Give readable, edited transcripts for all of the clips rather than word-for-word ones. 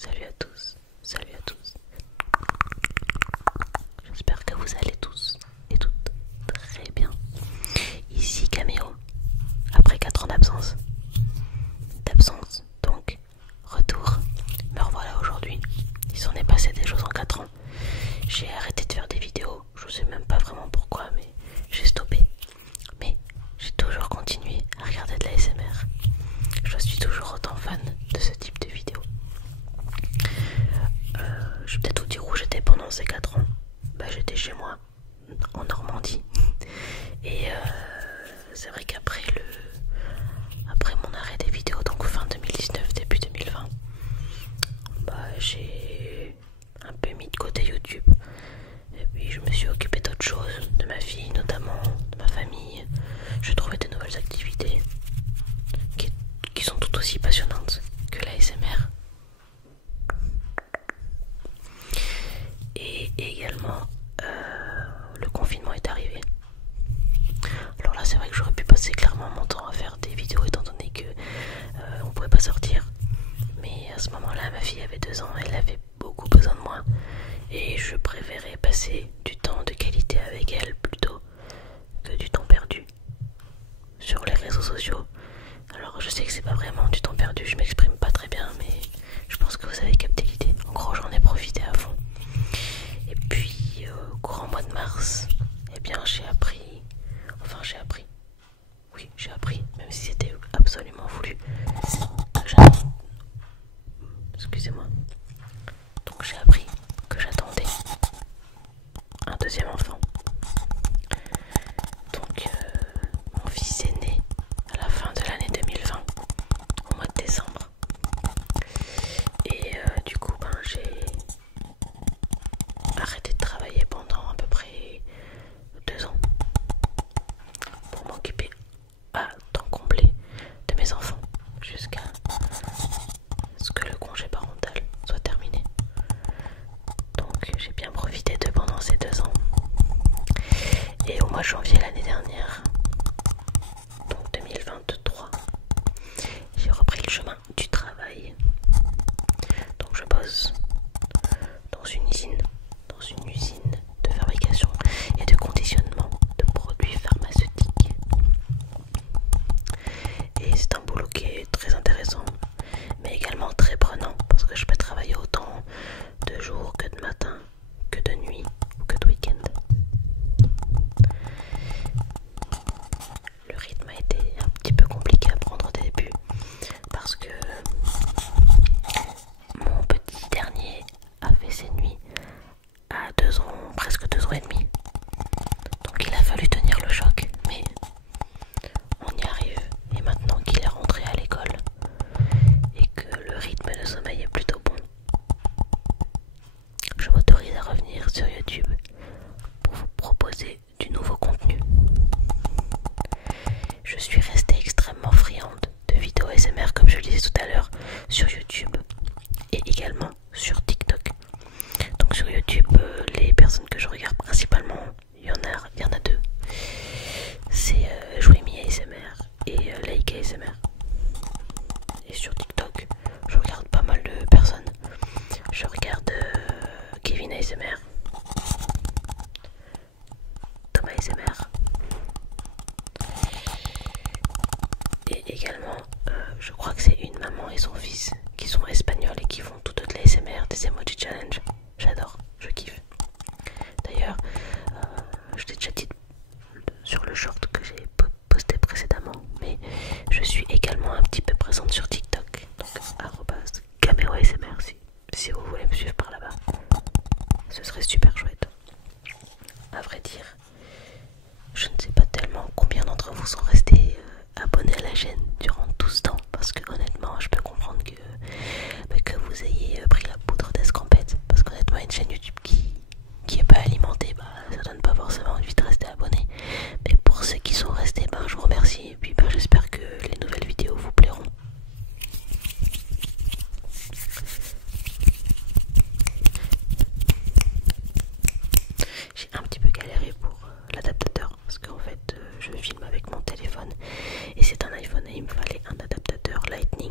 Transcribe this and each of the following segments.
salut à tous, salut à tous. J'espère que vous allez tous et toutes très bien. Ici Caméo, après 4 ans d'absence. Donc, retour. Me revoilà aujourd'hui. Il s'en est passé des choses en 4 ans. J'ai arrêté de faire des vidéos, je sais même pas vraiment pourquoi, mais j'ai stoppé. Mais j'ai toujours continué à regarder de la l'ASMR. Je suis toujours autant fan de ce type de vidéos. Je vais peut-être vous dire où j'étais pendant ces 4 ans. J'étais chez moi, en Normandie. Et c'est vrai qu'après mon arrêt des vidéos, donc fin 2019, début 2020, j'ai un peu mis de côté YouTube. Et puis je me suis occupée d'autres choses, de ma fille notamment, de ma famille. Je trouvais de nouvelles activités qui sont tout aussi passionnantes que l'ASMR. Et également, le confinement est arrivé. Alors là, c'est vrai que j'aurais pu passer clairement mon temps à faire des vidéos étant donné que on pouvait pas sortir. Mais à ce moment-là, ma fille avait 2 ans, elle avait beaucoup besoin de moi. Et je préférais passer du temps de qualité avec elle plutôt que du temps perdu sur les réseaux sociaux. Alors je sais que c'est pas vraiment du temps perdu, je m'exprime pas très bien, mais je pense que vous avez capté l'idée. En gros, j'en ai profité à fond. Et puis au courant mois de mars, j'ai appris, même si c'était absolument voulu, excusez-moi. Donc j'ai appris que j'attendais un deuxième enfant. Donc mon fils est né à la fin de l'année 2020, au mois de décembre. Et du coup, j'ai arrêté de travailler pendant à peu près 2 ans pour m'occuper à temps complet de mes enfants jusqu'à ce que le congé parental soit terminé. Donc j'ai bien profité d'eux pendant ces 2 ans. Et au mois de janvier l'année dernière, donc 2023, j'ai repris le chemin du travail. Donc je bosse dans une usine de fabrication et de conditionnement de produits pharmaceutiques. Et c'est un boulot qui est très intéressant, mais également très prenant, parce que je peux travailler autant de jour que de matin, que de nuit ou que de week-end. Le rythme a été un petit peu compliqué à prendre au début, parce que mon petit dernier a fait ses nuits à 2 ans, presque 2 ans et demi. Donc il a fallu tenir le choc, mais on y arrive. Et maintenant qu'il est rentré à l'école et que le rythme de sommeil est plutôt bon, je m'autorise à revenir sur YouTube pour vous proposer du nouveau contenu. Je suis restée extrêmement friande de vidéos ASMR, comme je le disais tout à l'heure, sur YouTube et également sur TikTok. Donc sur YouTube, les personnes que je regarde principalement, il y en a 2. C'est Jouimi ASMR et Like ASMR. Et sur TikTok, je regarde pas mal de personnes. Je regarde Kevin ASMR, Thomas ASMR. Et également, je crois que c'est une maman et son fils qui sont espagnols et qui font toutes de l'ASMR, des emoji challenge. J'adore, je kiffe. D'ailleurs, je t'ai déjà dit sur le short que j'ai posté précédemment, mais je suis également un petit peu présente sur TikTok. Donc @caméoASMR si vous voulez me suivre par là-bas. Ce serait super chouette. À vrai dire, je ne sais pas tellement combien d'entre vous sont restés abonnés à la chaîne durant tout ce temps, parce que honnêtement je peux comprendre que vous ayez pris la poudre d'escampette, parce qu'honnêtement une chaîne YouTube qui est pas alimentée, ça donne pas forcément envie de rester abonné. Mais pour ceux qui sont restés, je vous remercie, et puis j'espère que les nouvelles vidéos vous plairont. J'ai un petit peu galéré pour l'adaptateur, parce qu'en fait je filme avec mon téléphone et c'est un iPhone et il me fallait un adaptateur Lightning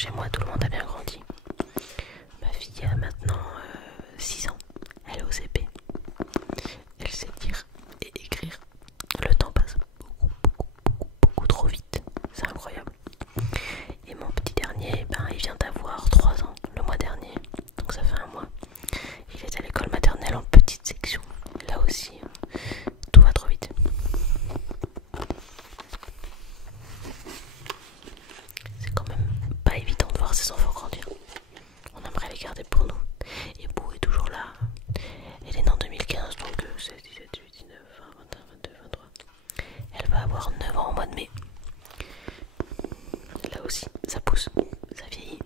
chez moi tout le monde a bien grandi. Ma fille a maintenant 6 ans, elle est au CP. Elle sait lire et écrire. Le temps passe beaucoup trop vite, c'est incroyable. Et mon petit dernier, ben, il vient d'avoir 3 ans le mois dernier, donc ça fait un mois. Il est à l'école maternelle en petite section. Là aussi, tout va trop vite. C'est quand même pas évident de voir ses enfants grandir. On aimerait les garder pour nous. Et Bou est toujours là. Elle est née en 2015, donc 16, 17, 18, 19, 20, 21, 22, 23. Elle va avoir 9 ans au mois de mai. Là aussi, ça pousse, ça vieillit.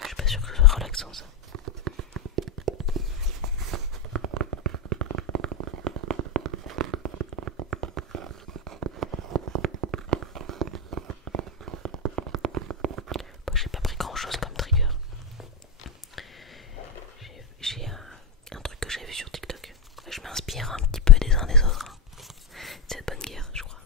Je suis pas sûre que ce soit relaxant ça. Bon, j'ai pas pris grand chose comme trigger. J'ai un truc que j'ai vu sur TikTok. Je m'inspire un petit peu des uns des autres. Hein. C'est de bonne guerre, je crois.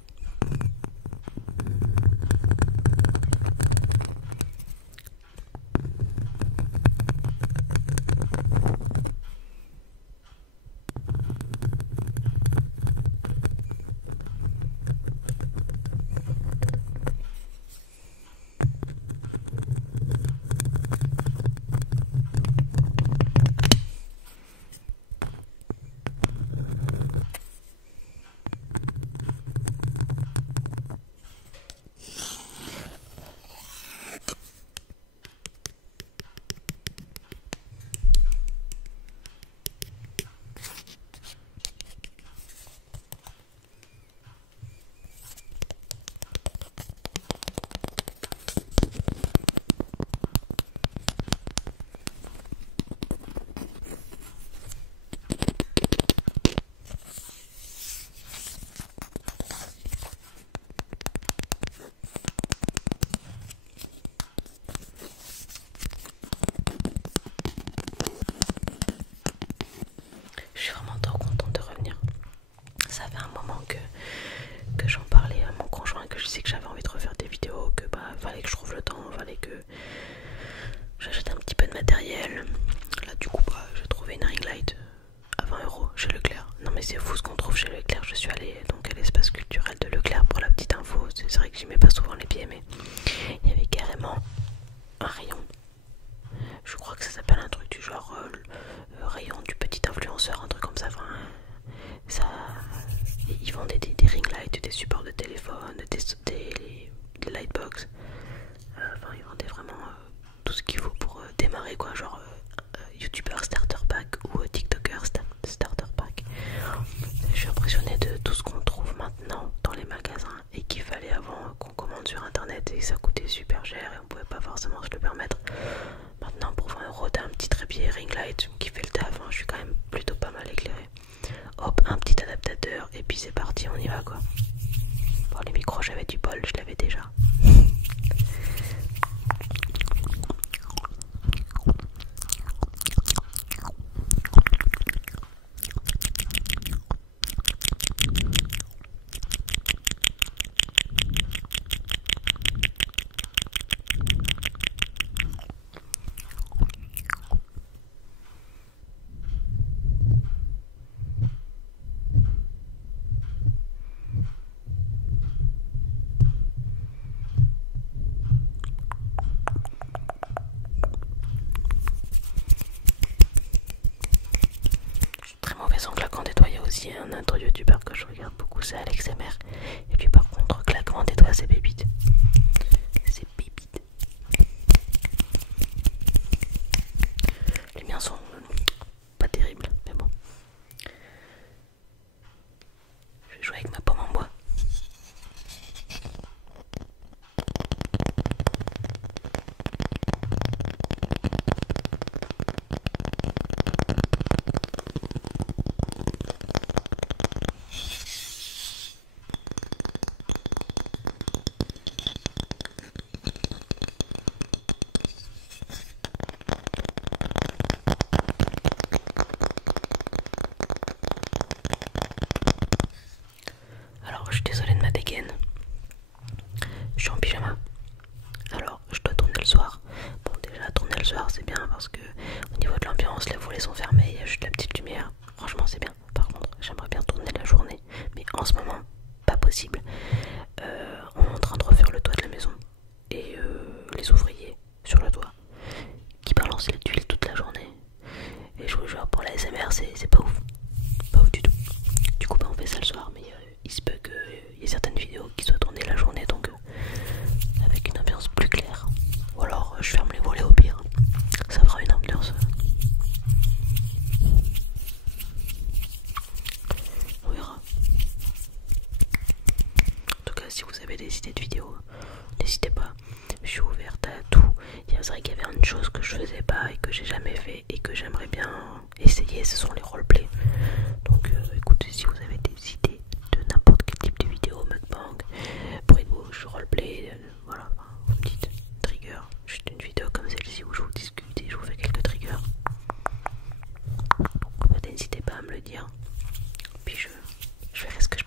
Je suis vraiment trop contente de revenir. Ça fait un moment que j'en parlais à mon conjoint, que je sais que j'avais envie de refaire des vidéos, que bah fallait que je trouve le temps, fallait que j'achète un petit peu de matériel. Là du coup bah j'ai trouvé une ring light à 20 € chez Leclerc. Non mais c'est fou ce qu'on trouve chez Leclerc. Je suis allée donc à l'espace culturel de Leclerc pour la petite info. C'est vrai que j'y mets pas souvent les pieds, mais il y avait carrément un rayon. Je crois que ça s'appelle un truc du genre rayon du petit influenceur, un truc comme ça. Enfin, ça, ils vendaient des ring lights, des supports de téléphone, des lightbox. Enfin, ils vendaient vraiment tout ce qu'il faut pour démarrer quoi, genre youtubeur starter pack ou tiktoker starter pack. Je suis impressionnée de tout ce qu'on trouve maintenant dans les magasins et qu'il fallait avant qu'on commande sur internet et ça coûtait super cher et on pouvait pas forcément se le permettre. Maintenant pour 20 € t'as un petit trépied ring light qui fait le taf, hein. Je suis quand même plutôt pas mal éclairé. Hop, un petit adaptateur et puis c'est parti, on y va quoi. Bon, les micros j'avais du bol, je l'avais déjà. Mauvais en claquant des doigts, il y a aussi un autre youtubeur que je regarde beaucoup, c'est Alex MR. Et puis par contre, claquement des doigts, c'est pépite. C'est pépite. Les miens sont pas terribles, mais bon. Je vais jouer avec ma pomme en bois. lumière, franchement c'est bien. Par contre, j'aimerais bien tourner la journée, mais en ce moment, pas possible. On est en train de refaire le toit de la maison et les ouvriers sur le toit qui balancent les tuiles toute la journée. Et je vous jure, pour la SMR, c'est pas ouf. Pas ouf du tout. Du coup, bah, on fait ça le soir, mais il se peut qu'il y ait certaines vidéos qui soient tournées la journée, donc avec une ambiance plus claire. Ou alors, je ferme les volets au pire. Ça fera une ambiance. On verra. En tout cas, si vous avez des idées de vidéos, n'hésitez pas. Je suis ouverte à tout. C'est vrai qu'il y avait une chose que je faisais pas et que j'ai jamais fait et que j'aimerais bien essayer, ce sont les roleplays. Donc écoutez, si vous avez des idées de n'importe quel type de vidéo, mukbang, bruit de bouche, roleplay, voilà, vous me dites trigger, juste une vidéo comme celle-ci où je vous discute et je vous fais quelques triggers. N'hésitez pas à me le dire. Puis je verrai ce que je